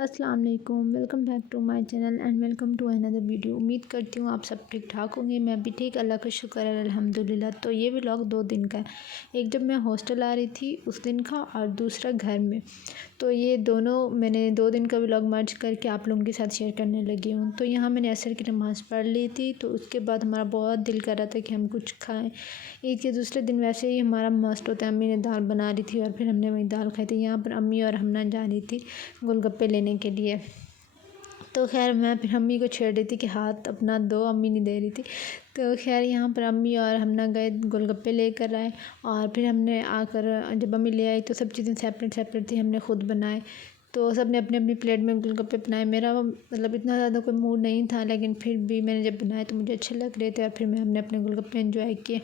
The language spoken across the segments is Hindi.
अस्सलाम वालेकुम, welcome back to my channel and welcome to another video. उम्मीद करती हूँ आप सब ठीक ठाक होंगे। मैं भी ठीक, अल्लाह का शुक्र है अल्हम्दुलिल्लाह। तो ये व्लॉग 2 दिन का है, एक जब मैं हॉस्टल आ रही थी उस दिन का और दूसरा घर में। तो ये दोनों मैंने 2 दिन का व्लॉग मर्ज करके आप लोगों के साथ शेयर करने लगी हूँ। तो यहाँ मैंने असर की नमाज़ पढ़ ली थी, तो उसके बाद हमारा बहुत दिल कर रहा था कि हम कुछ खाएँ। ईद के दूसरे दिन वैसे ही हमारा मस्ट होता है, अम्मी ने दाल बना रही थी और फिर हमने वही दाल खाई थी। यहाँ पर अम्मी और हमना जा रही थी गोलगप्पे लेने के लिए। तो खैर मैं फिर अम्मी को छेड़ रही थी कि हाथ अपना दो, अम्मी नहीं दे रही थी। तो खैर यहाँ पर अम्मी और हमना गए गोलगप्पे लेकर आए और फिर हमने आकर जब अम्मी ले आई तो सब चीज़ें सेपरेट सेपरेट थी, हमने खुद बनाए। तो सब ने अपनी अपनी प्लेट में गोलगप्पे बनाए। मेरा मतलब इतना ज़्यादा कोई मूड नहीं था, लेकिन फिर भी मैंने जब बनाए तो मुझे अच्छे लग रहे थे और फिर हमने अपने गोलगप्पे एंजॉय किए।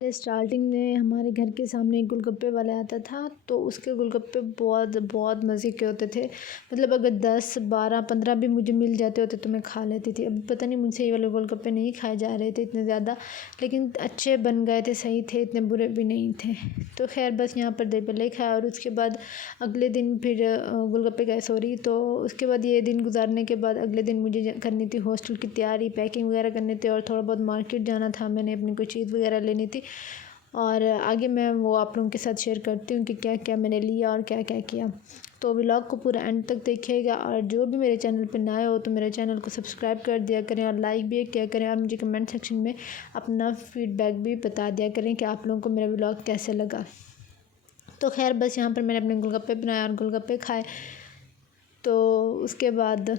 स्टार्टिंग में हमारे घर के सामने एक गोलगप्पे वाला आता था, तो उसके गोलगप्पे बहुत बहुत मज़े के होते थे। मतलब अगर 10 12 15 भी मुझे मिल जाते होते तो मैं खा लेती थी। अब पता नहीं मुझसे ये वाले गोलगप्पे नहीं खाए जा रहे थे इतने ज़्यादा, लेकिन अच्छे बन गए थे, सही थे, इतने बुरे भी नहीं थे। तो खैर बस यहाँ पर दही भल्ले खाया और उसके बाद अगले दिन फिर गोलगप्पे गए, सॉरी। तो उसके बाद ये दिन गुजारने के बाद अगले दिन मुझे करनी थी हॉस्टल की तैयारी, पैकिंग वगैरह करने थे और थोड़ा बहुत मार्केट जाना था, मैंने अपनी कोई चीज़ वगैरह लेनी थी। और आगे मैं वो आप लोगों के साथ शेयर करती हूँ कि क्या क्या मैंने लिया और क्या क्या किया। तो व्लॉग को पूरा एंड तक देखिएगा और जो भी मेरे चैनल पर नए हो तो मेरे चैनल को सब्सक्राइब कर दिया करें और लाइक भी किया करें और मुझे कमेंट सेक्शन में अपना फीडबैक भी बता दिया करें कि आप लोगों को मेरा व्लॉग कैसे लगा। तो खैर बस यहाँ पर मैंने अपने गोलगप्पे बनाए और गोलगप्पे खाए। तो उसके बाद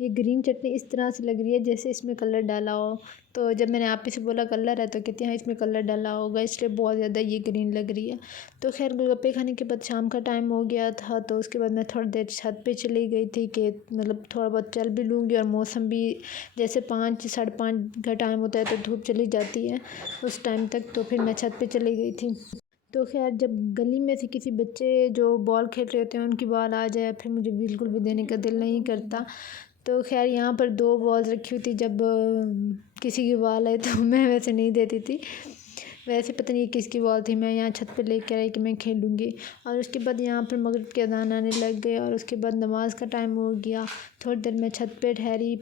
ये ग्रीन चटनी इस तरह से लग रही है जैसे इसमें कलर डाला हो। तो जब मैंने आप ही से बोला कलर है तो कहती हैं इसमें कलर डाला होगा, इसलिए बहुत ज़्यादा ये ग्रीन लग रही है। तो खैर गोलगप्पे खाने के बाद शाम का टाइम हो गया था, तो उसके बाद मैं थोड़ी देर छत पे चली गई थी कि मतलब थोड़ा बहुत चल भी लूँगी और मौसम भी जैसे 5 साढ़े 5 का टाइम होता है तो धूप चली जाती है उस टाइम तक। तो फिर मैं छत पर चली गई थी। तो खैर जब गली में से किसी बच्चे जो बॉल खेल रहे होते हैं उनकी बॉल आ जाए फिर मुझे बिल्कुल भी देने का दिल नहीं करता। तो खैर यहाँ पर 2 बॉल्स रखी हुई थी, जब किसी की बॉल आए तो मैं वैसे नहीं देती थी। वैसे पता नहीं किसकी बॉल थी, मैं यहाँ छत पे लेकर आई कि मैं खेलूँगी। और उसके बाद यहाँ पर मगरिब के अज़ान आने लग गए और उसके बाद नमाज़ का टाइम हो गया। थोड़ी देर मैं छत पे ठहरी,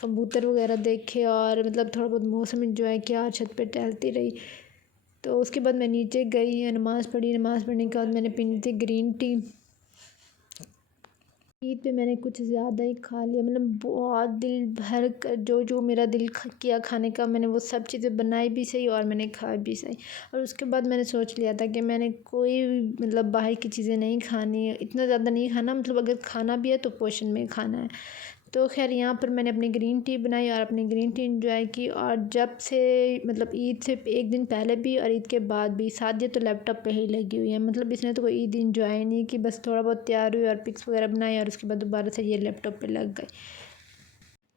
कबूतर वगैरह देखे और मतलब थोड़ा बहुत मौसम एंजॉय किया और छत पे टहलती रही। तो उसके बाद मैं नीचे गई, नमाज़ पढ़ी, नमाज़ पढ़ने के बाद मैंने पीनी थी ग्रीन टी। ईद पे मैंने कुछ ज़्यादा ही खा लिया, मतलब बहुत दिल भर कर जो जो मेरा दिल किया खाने का मैंने वो सब चीज़ें बनाई भी सही और मैंने खाई भी सही। और उसके बाद मैंने सोच लिया था कि मैंने कोई मतलब बाहर की चीज़ें नहीं खानी है, इतना ज़्यादा नहीं खाना, मतलब अगर खाना भी है तो पोर्शन में खाना है। तो खैर यहाँ पर मैंने अपनी ग्रीन टी बनाई और अपनी ग्रीन टी एंजॉय की। और जब से मतलब ईद से एक दिन पहले भी और ईद के बाद भी सादिया तो लैपटॉप पे ही लगी हुई है, मतलब इसने तो कोई ईद एंजॉय नहीं की, बस थोड़ा बहुत तैयार हुई और पिक्स वगैरह बनाई और उसके बाद दोबारा से ये लैपटॉप पे लग गई,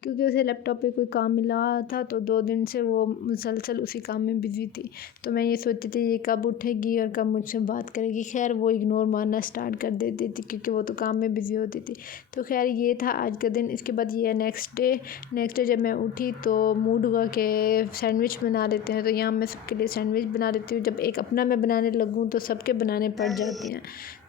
क्योंकि उसे लैपटॉप पे कोई काम मिला था। तो 2 दिन से वो मुसलसल उसी काम में बिज़ी थी। तो मैं ये सोचती थी ये कब उठेगी और कब मुझसे बात करेगी। खैर वो इग्नोर मारना स्टार्ट कर देती थी क्योंकि वो तो काम में बिज़ी होती थी। तो खैर ये था आज का दिन। इसके बाद ये नेक्स्ट डे जब मैं उठी तो मूड हुआ कि सैंडविच बना लेते हैं। तो यहाँ मैं सबके लिए सैंडविच बना लेती हूँ। जब एक अपना मैं बनाने लगूँ तो सबके बनाने पड़ जाते हैं।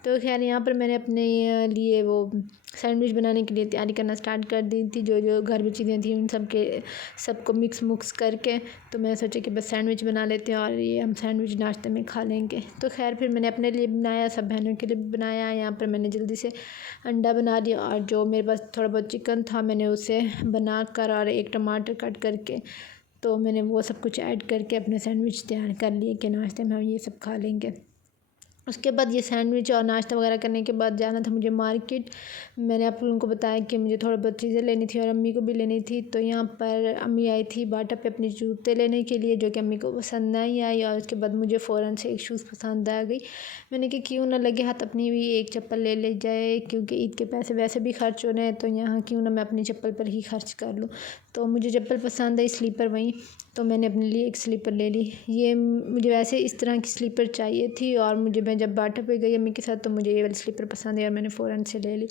तो खैर यहाँ पर मैंने अपने लिए वो सैंडविच बनाने के लिए तैयारी करना स्टार्ट कर दी थी। जो जो घर में चीज़ें थी उन सबको मिक्स करके तो मैं सोचा कि बस सैंडविच बना लेते हैं और ये हम सैंडविच नाश्ते में खा लेंगे। तो खैर फिर मैंने अपने लिए बनाया, सब बहनों के लिए भी बनाया। यहाँ पर मैंने जल्दी से अंडा बना लिया और जो मेरे पास थोड़ा बहुत चिकन था मैंने उसे बना कर और एक टमाटर कट करके तो मैंने वो सब कुछ ऐड करके अपने सैंडविच तैयार कर लिए कि नाश्ते में हम ये सब खा लेंगे। उसके बाद ये सैंडविच और नाश्ता वगैरह करने के बाद जाना था मुझे मार्केट। मैंने आप लोगों को बताया कि मुझे थोड़ा बहुत चीज़ें लेनी थी और अम्मी को भी लेनी थी। तो यहाँ पर अम्मी आई थी बाटा पे अपने जूते लेने के लिए, जो कि अम्मी को पसंद नहीं आई और उसके बाद मुझे फ़ौरन से एक शूज़ पसंद आ गई। मैंने कहा क्यों ना लगे हाथ अपनी भी एक चप्पल ले जाए, क्योंकि ईद के पैसे वैसे भी खर्च हो रहे हैं, तो यहाँ क्यों ना मैं अपनी चप्पल पर ही खर्च कर लूँ। तो मुझे चप्पल पसंद आई स्लीपर वहीं, तो मैंने अपने लिए एक स्लीपर ले ली। ये मुझे वैसे इस तरह की स्लीपर चाहिए थी और मैं जब बाटा पे गई अम्मी के साथ तो मुझे ये वाली स्लीपर पसंद आई और मैंने फ़ौरन से ले ली।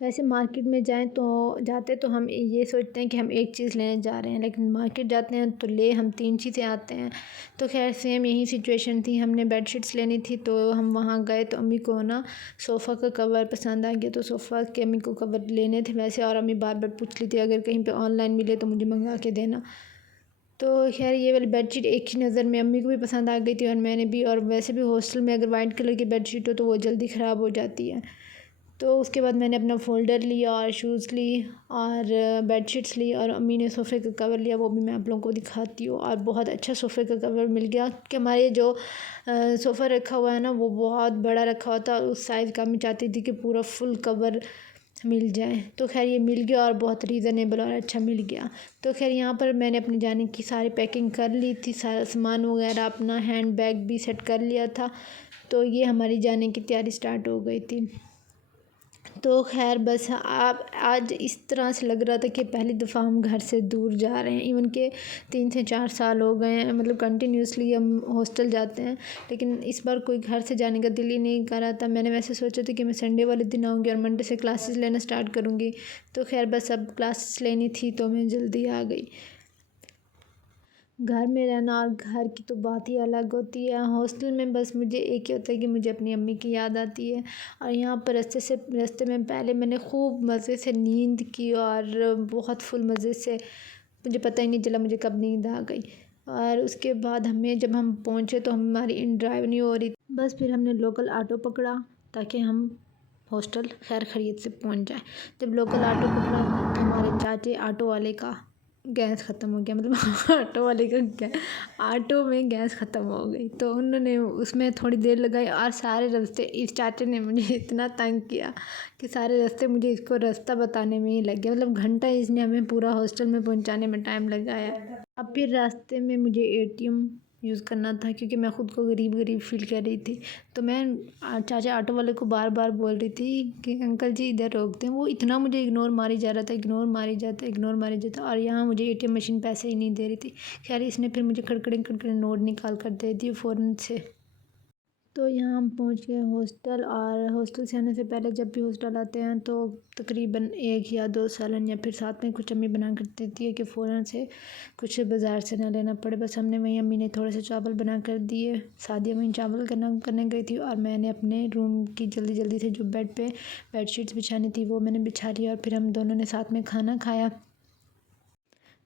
वैसे मार्केट में जाते तो हम ये सोचते हैं कि हम एक चीज़ लेने जा रहे हैं, लेकिन मार्केट जाते हैं तो हम 3 चीज़ें आते हैं। तो खैर सेम यही सिचुएशन थी, हमने बेडशीट्स लेनी थी तो हम वहाँ गए तो अम्मी को ना सोफ़ा का कवर पसंद आ गया, तो सोफ़ा के अम्मी को कवर लेने थे वैसे, और अम्मी बार बार पूछ ली थी अगर कहीं पे ऑनलाइन मिले तो मुझे मंगा के देना। तो खैर ये वाली बेडशीट एक ही नज़र में अम्मी को भी पसंद आ गई थी और मैंने भी, और वैसे भी हॉस्टल में अगर वाइट कलर की बेडशीट हो तो वो जल्दी ख़राब हो जाती है। तो उसके बाद मैंने अपना फ़ोल्डर लिया और शूज़ ली और बेडशीट्स ली, और अम्मी ने सोफ़े का कवर लिया, वो भी मैं आप लोगों को दिखाती हूँ। और बहुत अच्छा सोफ़े का कवर मिल गया कि हमारे जो सोफ़ा रखा हुआ है ना वो बहुत बड़ा रखा हुआ था, उस साइज़ का। मैं चाहती थी कि पूरा फुल कवर मिल जाए, तो खैर ये मिल गया और बहुत रीज़नेबल और अच्छा मिल गया। तो खैर यहाँ पर मैंने अपने जाने की सारी पैकिंग कर ली थी, सारा सामान वगैरह, अपना हैंड बैग भी सेट कर लिया था। तो ये हमारी जाने की तैयारी स्टार्ट हो गई थी। तो खैर बस आप आज इस तरह से लग रहा था कि पहली दफ़ा हम घर से दूर जा रहे हैं। इवन के 3 से 4 साल हो गए हैं, मतलब कंटिन्यूसली हम हॉस्टल जाते हैं, लेकिन इस बार कोई घर से जाने का दिल ही नहीं कर रहा था। मैंने वैसे सोचा था कि मैं संडे वाले दिन आऊँगी और मंडे से क्लासेस लेना स्टार्ट करूँगी। तो खैर बस अब क्लासेस लेनी थी तो मैं जल्दी आ गई। घर में रहना और घर की तो बात ही अलग होती है। हॉस्टल में बस मुझे एक ही होता है कि मुझे अपनी अम्मी की याद आती है, और यहाँ पर रास्ते में पहले मैंने खूब मज़े से नींद की और बहुत फुल मज़े से, मुझे पता ही नहीं चला मुझे कब नींद आ गई। और उसके बाद जब हम पहुँचे तो हमारी इन ड्राइव नहीं हो रही, बस फिर हमने लोकल ऑटो पकड़ा ताकि हम हॉस्टल खैर खैरियत से पहुँच जाए। जब लोकल ऑटो पकड़ा तो हमारे चाचे ऑटो वाले का गैस ख़त्म हो गया, मतलब ऑटो वाले का ऑटो में गैस ख़त्म हो गई, तो उन्होंने उसमें थोड़ी देर लगाई और सारे रास्ते इस चाचा ने मुझे इतना तंग किया कि सारे रास्ते मुझे इसको रास्ता बताने में ही लग गया, मतलब घंटा इसने हमें पूरा हॉस्टल में पहुंचाने में टाइम लगाया। अब फिर रास्ते में मुझे एटीएम यूज़ करना था क्योंकि मैं ख़ुद को गरीब गरीब फील कर रही थी। तो मैं चाचा ऑटो वाले को बार बार बोल रही थी कि अंकल जी इधर रोक दें। वो इतना मुझे इग्नोर मारी जा रहा था, इग्नोर मारी जाता, और यहाँ मुझे एटीएम मशीन पैसे ही नहीं दे रही थी। खैर इसने फिर मुझे खड़खड़े नोट निकाल कर दे दिए फ़ौरन से। तो यहाँ हम पहुँच गए हॉस्टल, और हॉस्टल से आने से पहले जब भी हॉस्टल आते हैं तो तकरीबन 1 या 2 सालन या फिर साथ में कुछ अम्मी बना कर देती है कि फ़ौरन से कुछ बाज़ार से ना लेना पड़े। बस हमने वहीं, अम्मी ने थोड़े से चावल बना कर दिए, सादिया वहीं चावल करने गई थी, और मैंने अपने रूम की जल्दी से जो बेड पे बेडशीट्स बिछानी थी वो मैंने बिछा लिया, और फिर हम दोनों ने साथ में खाना खाया।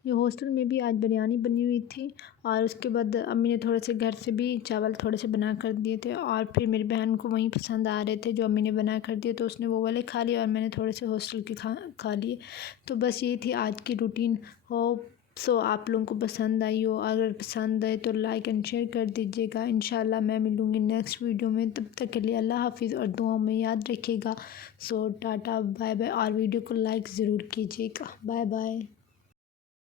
ये हॉस्टल में भी आज बिरयानी बनी हुई थी, और उसके बाद अम्मी ने थोड़े से घर से भी चावल थोड़े से बना कर दिए थे, और फिर मेरी बहन को वहीं पसंद आ रहे थे जो अम्मी ने बना कर दिए, तो उसने वो वाले खा लिए और मैंने थोड़े से हॉस्टल के खा लिए। तो बस ये थी आज की रूटीन। सो आप लोगों को पसंद आई हो, अगर पसंद आए तो लाइक एंड शेयर कर दीजिएगा। इंशाल्लाह मैं मिलूँगी नेक्स्ट वीडियो में, तब तक के लिए अल्लाह हाफ़िज़ और दुआओं में याद रखिएगा। सो टाटा बाय बाय, और वीडियो को लाइक ज़रूर कीजिएगा। Bye bye.